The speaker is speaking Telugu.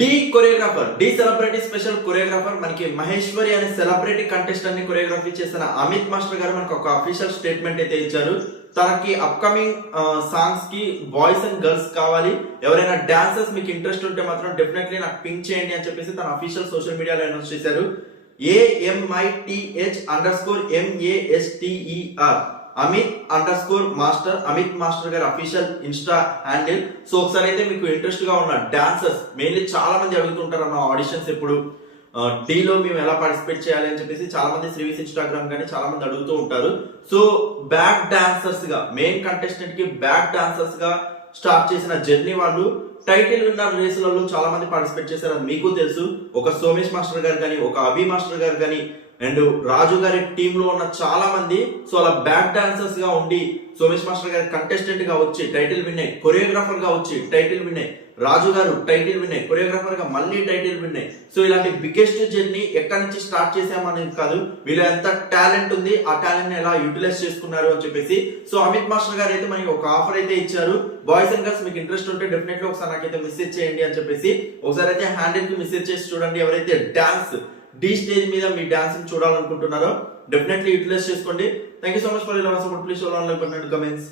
D choreographer, the celebrity special choreographer మనకి మహేశ్వరి అనే సెలబ్రిటీ కంటెస్టెంట్ ని కొరియోగ్రఫీ చేసిన అమిత్ మాస్టర్ గారు మనకు ఒక అఫీషియల్ స్టేట్మెంట్ అయితే ఇచ్చారు. తనకి అప్కమింగ్ సాంగ్స్ కి బాయ్స్ అండ్ గర్ల్స్ కావాలి, ఎవరైనా డాన్సర్స్ మీకు ఇంట్రెస్ట్ ఉంటే మాత్రం డెఫినెట్లీ నాకు పింక్ చేయండి అని చెప్పేసి తన అఫీషియల్ సోషల్ మీడియాలో అనౌన్స్ చేశారు. AMITH_MASTER అమిత్ మాస్టర్ గారి అఫీషియల్ ఇన్స్టా హ్యాండిల్. సో ఒకసారి అయితే మీకు ఇంట్రెస్ట్ గా ఉన్న డాన్సర్స్, మెయిన్లీ చాలా మంది అడుగుతుంటారు అన్న ఆడిషన్స్ ఎప్పుడు డీలో మేము ఎలా పార్టిసిపేట్ చేయాలి అని చెప్పేసి చాలా మంది శ్రీవిస్ ఇన్స్టాగ్రామ్ కానీ చాలా మంది అడుగుతూ ఉంటారు. సో బ్యాక్ డాన్సర్స్ గా, మెయిన్ కంటెస్టెంట్ కి బ్యాక్ డాన్సర్స్ గా స్టార్ట్ చేసిన జర్నీ వాళ్ళు టైటిల్ విన్నర్ రేసులలో చాలా మంది పార్టిసిపేట్ చేశారు, అది మీకు తెలుసు. ఒక సోమేష్ మాస్టర్ గారు కానీ, ఒక అభి మాస్టర్ గారు కానీ, అండ్ రాజు గారి టీమ్ లో ఉన్న చాలా మంది సో అలా బ్యాక్ డాన్సర్స్ గా ఉండి సోమేష్ మాస్టర్ గారి కంటెస్టెంట్ గా వచ్చి టైటిల్ విన్నాయి, కొరియోగ్రాఫర్ గా వచ్చి టైటిల్ విన్నాయి, రాజు గారు టైటిల్ విన్నాయి, కొరియోగ్రాఫర్ గా మళ్ళీ టైటిల్ విన్నాయి. సో ఇలాంటి బిగ్గెస్ట్ జర్నీ ఎక్కడి నుంచి స్టార్ట్ చేసామనేది కాదు, వీళ్ళ ఎంత టాలెంట్ ఉంది, ఆ టాలెంట్ ని ఎలా యూటిలైజ్ చేసుకున్నారు అని చెప్పేసి. సో అమిత్ మాస్టర్ గారు అయితే మనకి ఒక ఆఫర్ అయితే ఇచ్చారు. బాయ్స్ అండ్ గర్ల్స్ మీకు ఇంట్రెస్ట్ ఉంటే డెఫినెట్లీ ఒకసారి నాకైతే మెసేజ్ చేయండి అని చెప్పేసి. ఒకసారి అయితే హ్యాండిల్ కి మెసేజ్ చేసి చూడండి. ఎవరైతే డాన్స్ డి స్టేజ్ మీద మీ డాన్స్ చూడాలనుకుంటున్నారో డెఫినెట్లీ యూటిలైజ్ చేసుకోండి. Thank you so much for your support. Please show like button and comments.